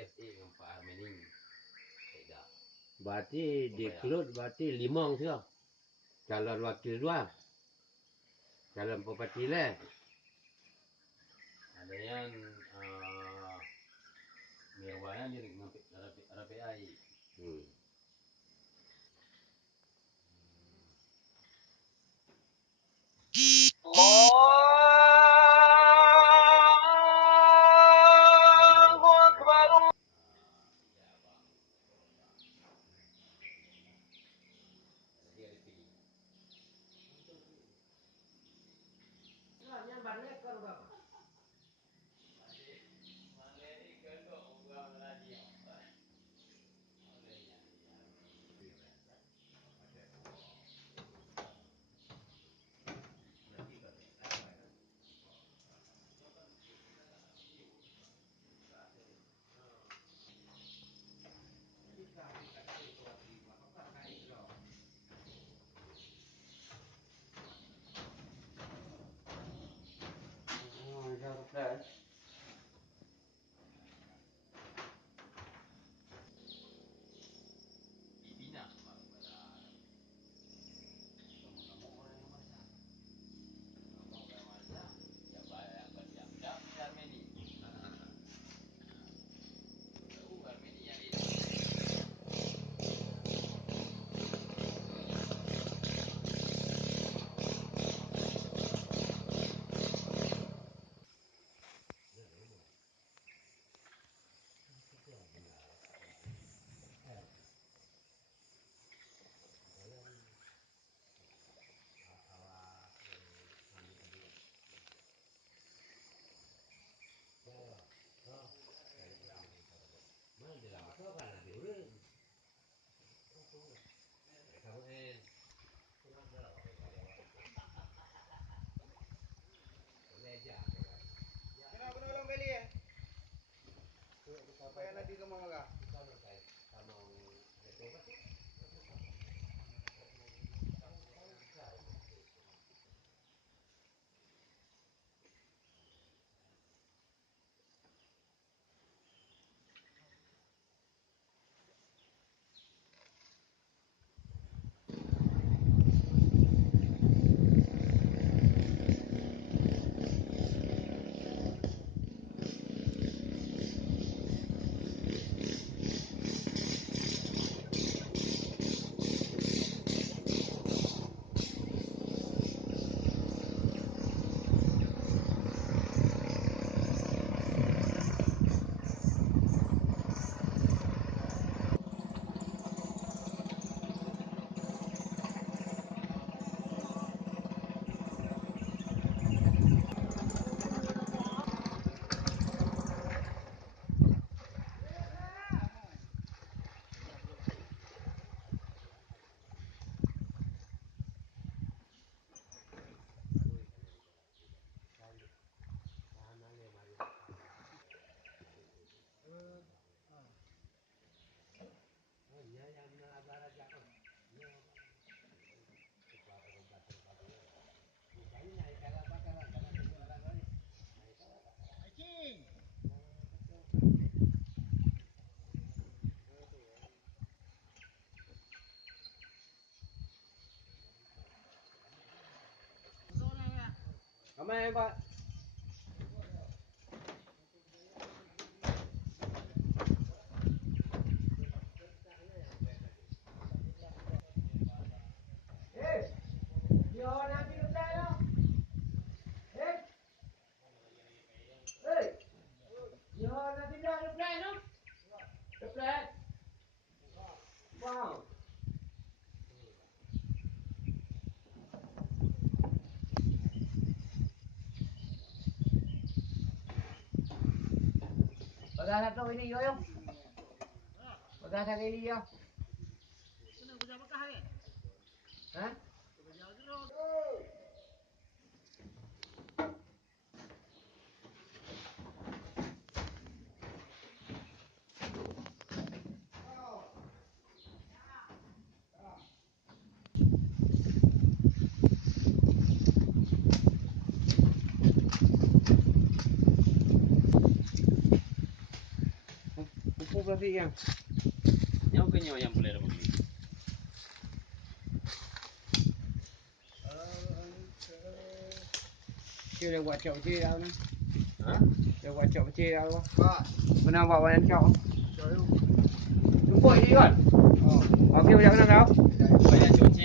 FA dengan Pak Armeni. Tidak. Berarti dikelut berarti limong tu. Calon wakil dua. Calon bupati lah. Ada yang Mirwana dia dengan RPI. Kamay Pak. Baga satu ini yo. Baga satu ini yo. Kena kerja bakah ni? Hah? Kerja dulu. Aku plastik yang. Yang kenyo yang boleh dah beli. Chưa được quả chậu chê đâu nữa. Hah? Được quả chậu chê đâu không? Vâng. Bữa nào bảo ăn chậu. Trời ơi. Đúng rồi đi rồi. Bảo kêu cháu nào đâu? Boleh cuci.